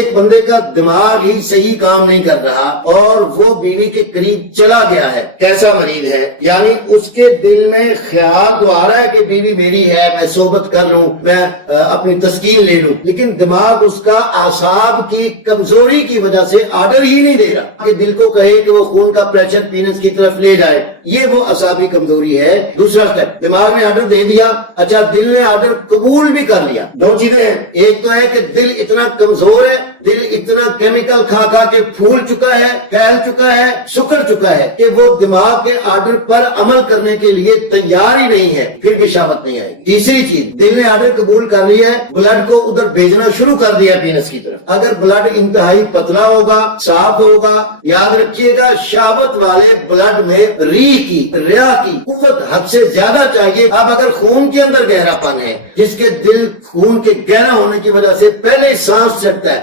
ایک بندے کا دماغ ہی صحیح کام نہیں کر رہا اور وہ بیوی کے قریب چلا گیا ہے، کیسا مریض ہے؟ یعنی اس کے دل میں خیال تو آ رہا ہے کہ بیوی میری ہے، میں صحبت کر لوں، میں اپنی تسکین لے لوں، لیکن دماغ اس کا اعصاب کی کمزوری کی وجہ سے آرڈر ہی نہیں دے رہا کہ دل کو کہے کہ وہ خون کا پریشر پینس کی طرف لے جائے۔ یہ وہ اعصابی کمزوری ہے۔ دوسرا سٹیپ، دماغ نے آرڈر دے دیا، اچھا دل نے آرڈر قبول بھی کر لیا۔ دو چیزیں ہیں، ایک تو ہے کہ دل اتنا کمزور ہے، دل اتنا کیمیکل کھا کھا کے پھول چکا ہے، پھیل چکا ہے، سکڑ چکا ہے کہ وہ دماغ کے آرڈر پر عمل کرنے کے لیے تیار ہی نہیں ہے، پھر بھی شہوت نہیں آئے گی۔ تیسری چیز، دل نے آرڈر قبول کر لیا ہے، بلڈ کو ادھر بھیجنا شروع کر دیا پینس کی طرف۔ اگر بلڈ انتہائی پتلا ہوگا، صاف ہوگا، یاد رکھیے گا شہوت والے بلڈ میں ریا کی قوت حد سے زیادہ چاہیے۔ اب اگر خون کے اندر گہرا پن ہے، جس کے دل خون کے گہرا ہونے کی وجہ سے پہلے سانس چڑھتا ہے،